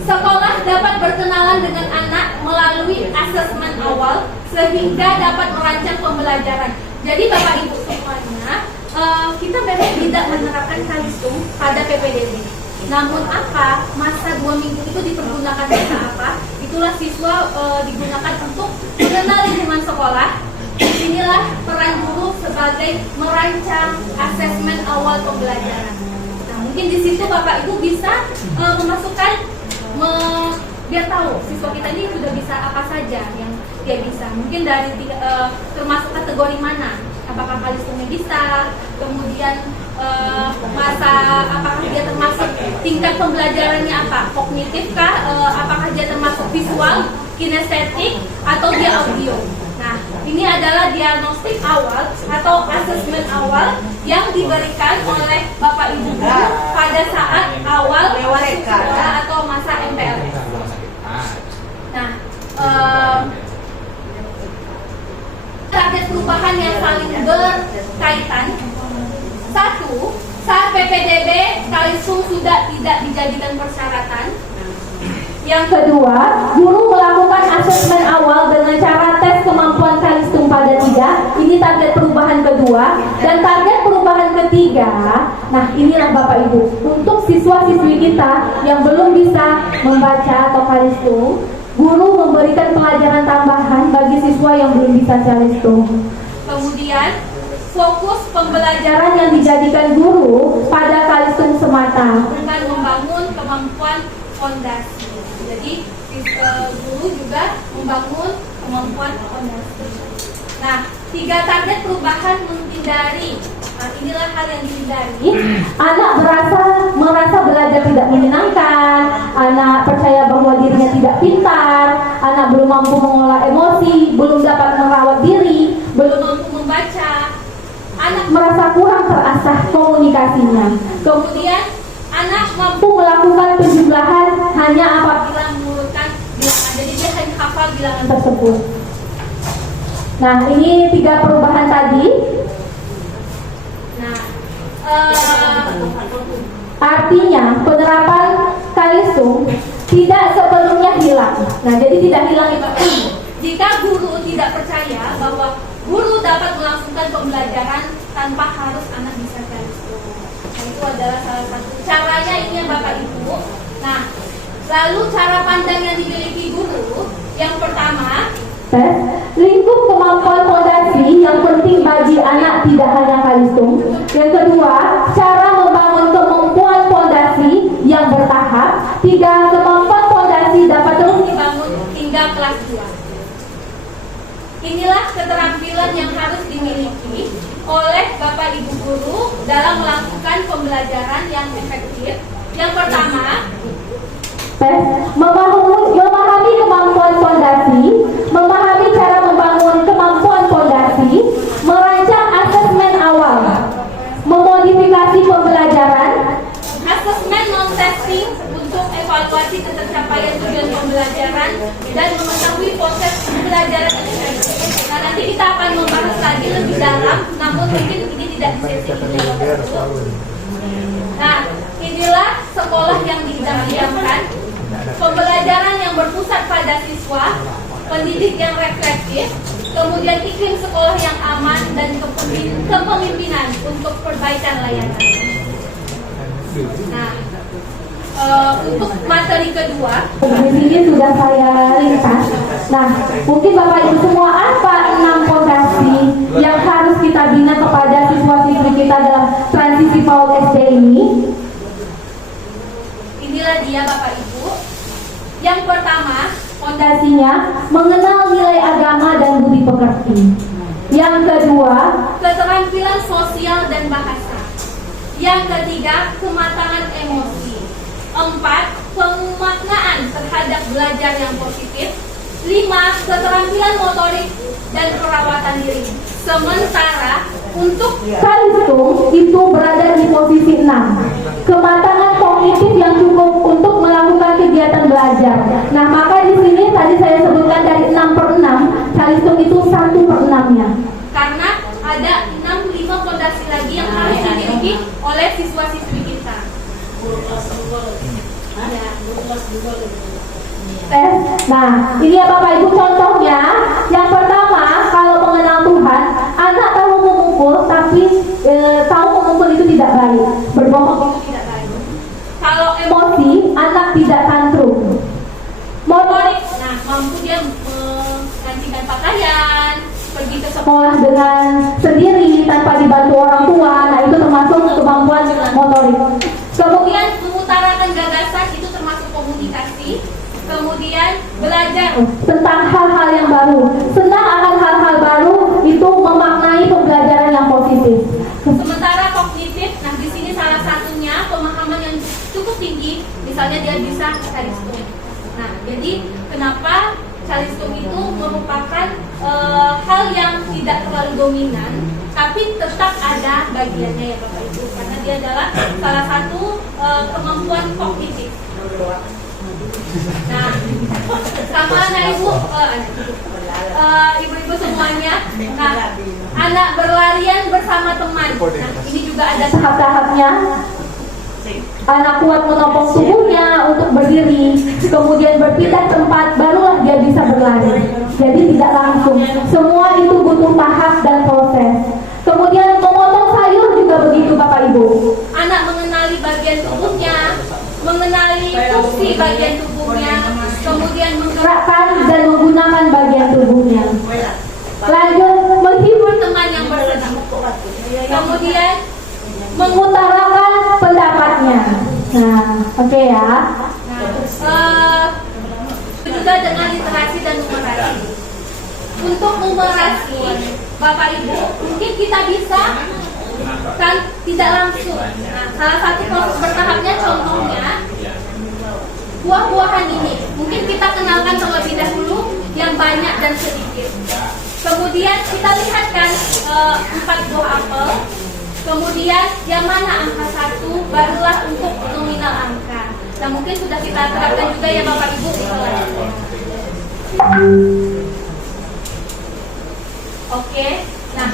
sekolah dapat berkenalan dengan anak melalui asesmen awal sehingga dapat merancang pembelajaran. Jadi Bapak Ibu semuanya, kita memang tidak menerapkan kalistung pada PPDB. Namun apa, masa 2 minggu itu dipergunakan untuk apa? Itulah siswa digunakan untuk mengenal lingkungan sekolah. Inilah peran guru sebagai merancang asesmen awal pembelajaran. Nah, mungkin di situ Bapak Ibu bisa memasukkan biar tahu siswa kita ini sudah bisa apa saja yang dia bisa. Mungkin dari termasuk kategori mana? Apakah kalistung bisa? Kemudian masa apakah dia termasuk tingkat pembelajarannya apa? Kognitif kah? Apakah dia termasuk visual, kinestetik, atau dia audio? Nah, ini adalah diagnostik awal atau asesmen awal yang diberikan oleh Bapak Ibu guru pada saat awal sekolah atau masa MPLS. Nah, target perubahan yang saling berkaitan. 1. Saat PPDB kalistung sudah tidak dijadikan persyaratan. Yang kedua, guru melakukan asesmen awal dengan cara tes kemampuan kalistung pada 3. Ini target perubahan kedua. Dan target perubahan ketiga, nah inilah Bapak Ibu, untuk siswa-siswi kita yang belum bisa membaca atau kalistung, guru memberikan pelajaran tambahan bagi siswa yang belum bisa kalistung. Kemudian fokus pembelajaran yang dijadikan guru pada kalistung semata, bukan membangun kemampuan fondasi. Jadi guru juga membangun kemampuan fondasi. Nah, 3 target perubahan menghindari. Nah, inilah hal yang dihindari. Anak merasa belajar tidak menyenangkan, anak percaya bahwa dirinya tidak pintar, anak belum mampu mengolah emosi, belum dapat merawat diri, belum mampu membaca, anak merasa kurang terasah komunikasinya. Kemudian anak mampu melakukan penjumlahan hanya apabila mengurutkan bilangan. Jadi dia hanya hafal bilangan tersebut. Nah, ini 3 perubahan tadi. Nah, artinya penerapan kalistung tidak sepenuhnya hilang. Nah, jadi tidak hilang itu. Jika guru tidak percaya bahwa guru dapat melangsungkan pembelajaran tanpa harus anak bisa kalistung. Nah, itu adalah salah satu caranya ini ya Bapak Ibu. Nah, lalu cara pandang yang dimiliki guru, yang pertama, lingkup kemampuan fondasi yang penting bagi anak tidak hanya kalistung. Yang kedua, cara membangun kemampuan fondasi yang bertahap. 3, kemampuan fondasi dapat terus dibangun hingga kelas 2. Inilah keterampilan yang harus dimiliki oleh Bapak Ibu guru dalam melakukan pembelajaran yang efektif. Yang pertama, memahami kemampuan fondasi, memahami cara membangun kemampuan fondasi, merancang asesmen awal, memodifikasi pembelajaran, asesmen non-testing untuk evaluasi ketercapaian tujuan pembelajaran, dan mengetahui proses pembelajaran. Nah, nanti kita akan membahas lagi lebih dalam, namun mungkin ini tidak bisa dijawab. Nah, inilah sekolah yang diidam-idamkan. Pembelajaran yang berpusat pada siswa, pendidik yang reflektif, kemudian iklim sekolah yang aman, dan kepemimpinan untuk perbaikan layanan. Nah, untuk materi kedua, di sini sudah saya ringkas. Nah, mungkin Bapak Ibu semua, apa 6 fondasi yang harus kita bina kepada siswa-siswi kita dalam transisi PAUD SD ini? Inilah dia Bapak Ibu. Yang pertama, Fondasinya mengenal nilai agama dan budi pekerti. Yang kedua, keterampilan sosial dan bahasa. Yang ketiga, kematangan emosi. 4, pemaknaan terhadap belajar yang positif. 5, keterampilan motorik dan perawatan diri. Sementara untuk Kalistung itu berada di posisi 6. Kematangan kognitif yang cukup untuk melakukan kegiatan belajar. Nah, maka di sini tadi saya sebutkan dari 6/6, Kalistung itu 1/6-nya. karena ada 5 fondasi lagi yang harus dimiliki oleh siswa-siswi kita. Nah, ini ya Bapak Ibu contohnya. Yang pertama, kalau mengenal Tuhan, anak tahu memukul, tapi tahu memukul itu tidak baik. Berbohong itu tidak baik. Kalau Emosi, anak tidak tantrum. Motorik, nah, mampu dia menggantikan pakaian, pergi ke sekolah. sekolah dengan sendiri tanpa dibantu orang tua. Nah, itu termasuk kemampuan motorik. Kemudian mengutarakan gagasan itu termasuk komunikasi. Kemudian belajar Tentang hal-hal yang baru, senang akan hal-hal baru, itu memaknai pembelajaran yang positif. sementara kognitif. Nah, di sini salah satunya pemahaman yang cukup tinggi, misalnya dia bisa Kalistung. Nah, jadi kenapa Kalistung itu merupakan hal yang tidak terlalu dominan, tapi tetap ada bagiannya ya Bapak Ibu, karena dia adalah salah satu kemampuan kognitif. Nah, sama anak ibu, ibu-ibu semuanya. Nah, anak berlarian bersama teman. Nah, ini juga ada Tahap-tahapnya, anak kuat menopang tubuhnya untuk berdiri, kemudian berpindah tempat, barulah dia bisa berlari. Jadi tidak langsung, semua itu butuh tahap dan proses. Kemudian memotong sayur juga begitu Bapak Ibu. anak mengenali bagian tubuhnya, mengenali fungsi bagian tubuhnya, kemudian Gerakkan dan menggunakan bagian tubuhnya. Lanjut, menghibur teman yang bersenang. Kemudian mengutarakan pendapatnya. Nah, oke ya. juga dengan literasi dan numerasi. Untuk numerasi, Bapak Ibu, mungkin kita bisa kan tidak langsung. Nah, salah satu proses bertahapnya contohnya buah-buahan ini. Mungkin kita kenalkan terlebih dahulu yang banyak dan sedikit. Kemudian kita lihatkan 4 buah apel. Kemudian yang mana angka 1 barulah untuk nominal angka. Nah, mungkin sudah kita terapkan juga ya Bapak Ibu di kelas. Oke. Nah,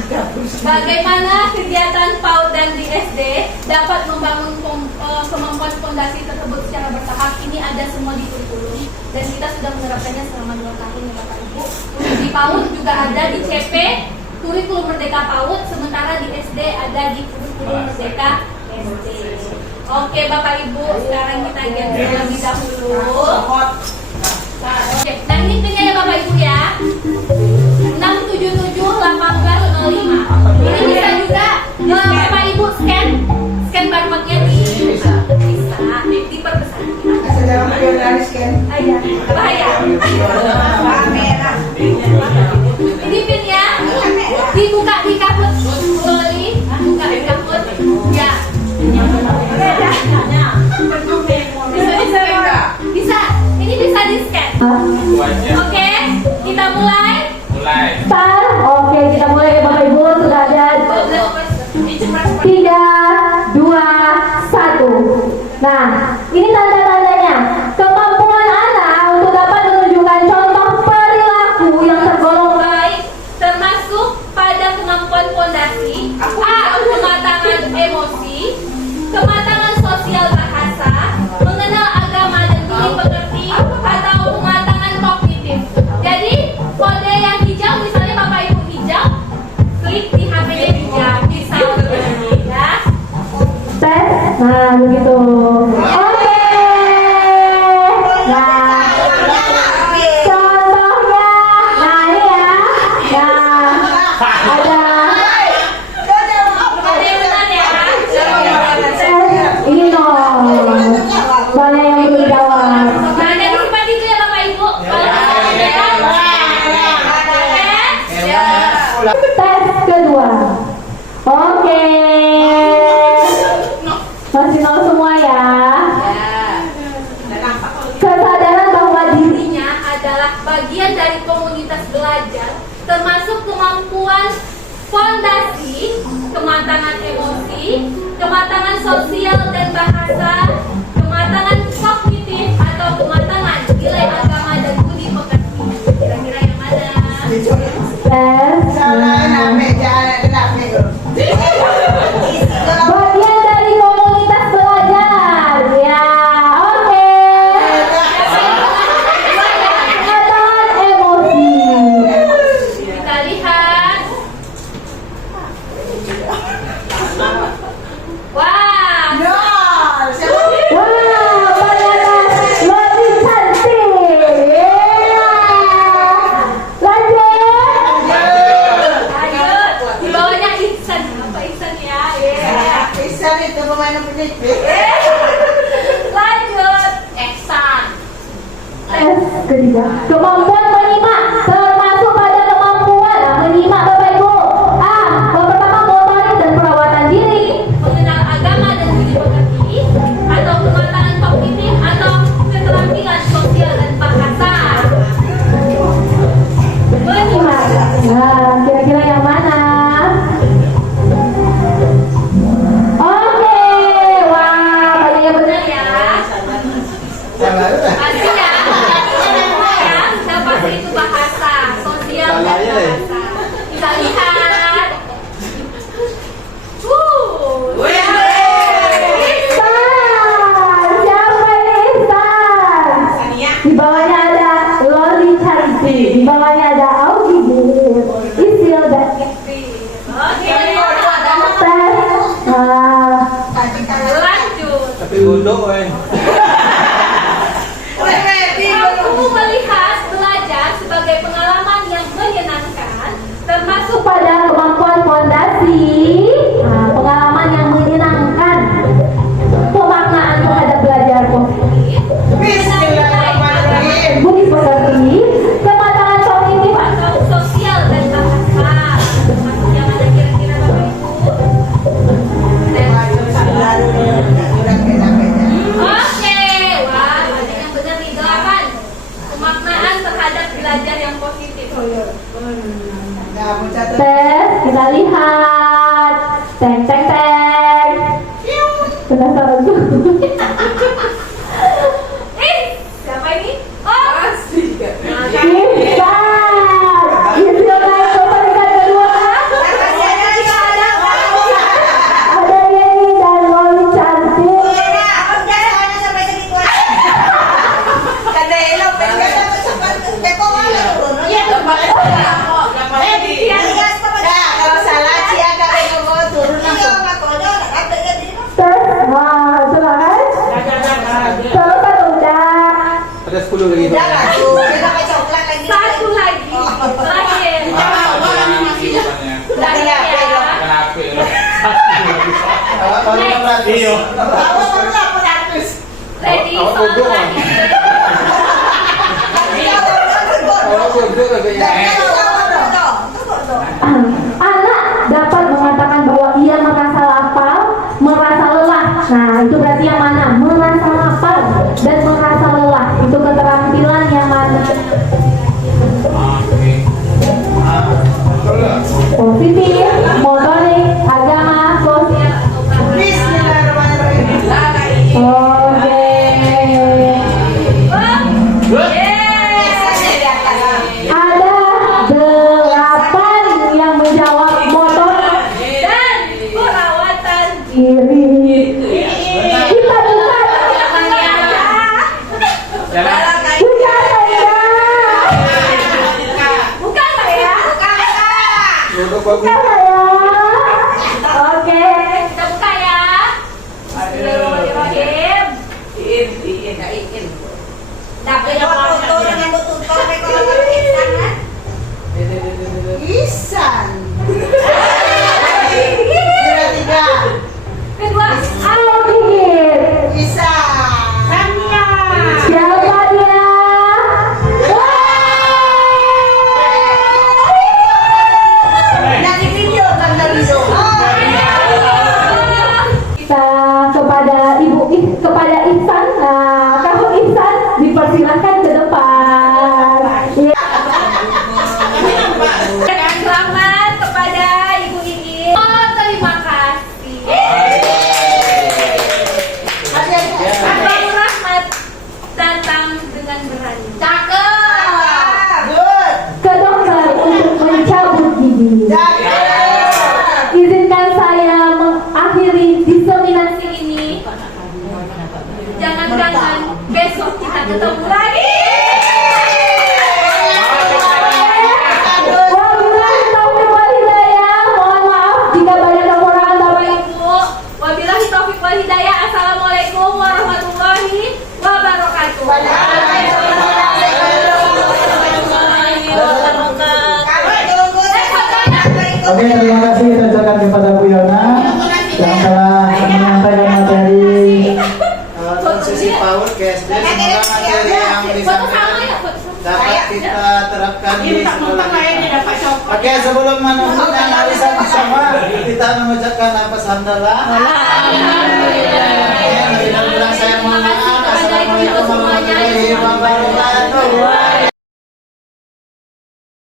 bagaimana kegiatan PAUD dan di SD dapat membangun kemampuan fondasi tersebut secara bertahap? Ini ada semua di kurikulum dan kita sudah menerapkannya selama 2 tahun ya Bapak Ibu. Di PAUD juga ada di CP kurikulum Merdeka PAUD, sementara di SD ada di kurikulum Merdeka SD. Oke Bapak Ibu, sekarang kita lihat terlebih dahulu. Oke, nah ini pinnya ya Bapak Ibu ya. 677-1805. Ini bisa juga Bapak Ibu scan barcode-nya bisa diperbesar. Iya, bahaya. Ini pin ya, dibuka di kaput, boleh buka di kaput, ya. Bisa, ini bisa di scan. Oke, kita mulai. Start. Oke, kita mulai ya Bapak Ibu. Sudah ada 3, 2, 1. Nah, ini tanda-tandanya. Kemampuan anak untuk dapat menunjukkan contoh perilaku yang tergolong Baik, termasuk pada kemampuan fondasi. A. Kematangan emosi, kematangan sosial bahasa, mengenal agama dan budi pekerti, atau kematangan kognitif. Jadi kode yang hijau, misalnya Bapak Ibu hijau, klik di HP-nya hijau, bisa begini ya. tes. Nah, begitu. Oke. Nah, contohnya adalah bagian dari komunitas belajar, termasuk kemampuan fondasi, kematangan emosi, kematangan sosial dan bahasa, kematangan kognitif atau kematangan nilai agama dan budi pekerti. Kira-kira yang mana? Bagian dari komunitas belajar. Ya, oke. Kematangan emosi. Kita lihat. Wah, Wah, ternyata lebih cantik. Ya. Lanjut. lanjut. Di bawahnya Ihsan. Apa Ihsan ya? Isan itu pemain penipis. Lanjut. Ihsan. Tes ketiga. Kemampuan menyimak termasuk pada kemampuan menyimak Bapak Ibu. Yang pertama motorik dan perawatan diri. Mengenal agama dan budi pekerti, atau kematangan kognitif, atau keterampilan sosial dan bahasa. Menyimak. Nah, kira-kira yang mana? Oke, wah, banyak yang benar ya. Pasti ya. Sudah pasti itu bahasa sosial dan bahasa. Kita lihat. Ihsan, siapa ini Ihsan? Di bawahnya ada Loli cantik, di bawahnya ada Augie, Isil dan Oke. Tes. Lanjut. Tapi gondok, Kamu melihat belajar sebagai pengalaman yang menyenangkan, termasuk pada kemampuan fondasi, pengalaman yang menyenangkan, pemaknaan terhadap belajar positif, Bismillahirrahmanirrahim. budi pekerti, kematangan kognitif, atau sosial dan bahasa. Termasuk yang mana kira-kira Bapak Ibu? Oke, wah ada yang benar nih 8. Pemaknaan terhadap belajar yang positif. tes, kita lihat, teng teng teng, penasaran tuh. Siapa ini? Oh, Ihsan, Isil naik ke peringkat kedua. Ada Yeni dan Loli cantik. Kalau salah sih agak turun langsung. Tes, silakan. Terus kan udah. Ada 10 lagi. satu lagi. Terakhir. Terakhir ya. Kenapa? Iya. Ready, soal lagi. Anak dapat mengatakan bahwa ia merasa lapar, merasa lelah. Nah, itu berarti yang mana? Merasa lapar dan merasa lelah. Itu keterampilan yang mana? Positif, motorik, agama, sosial. Bismillahirrahmanirrahim. Oke. Ada 8 yang menjawab motorik Dan perawatan diri. Kita buka. Buka saya. bukan saya. Buka saya. Oke. Kita buka ya. Bismillahirrahmanirrahim. Dapat yang Isan. kedua. Augie. Isan. Siapa dia? Nanti video kan dari Kita kepada kepada Ihsan. Nah, kamu Ihsan dipersilahkan ke depan. Oke, terima kasih kita ucapkan kepada Bu Yona yang telah menyampaikan materi transisi PAUD ke SD. Semoga materi yang disampaikan dapat kita terapkan di sekolah kita. Oke, sebelum menutup mari sama-sama kita mengucapkan nafas hamdalah. Saya mohon maaf. Assalamualaikum warahmatullahi wabarakatuh.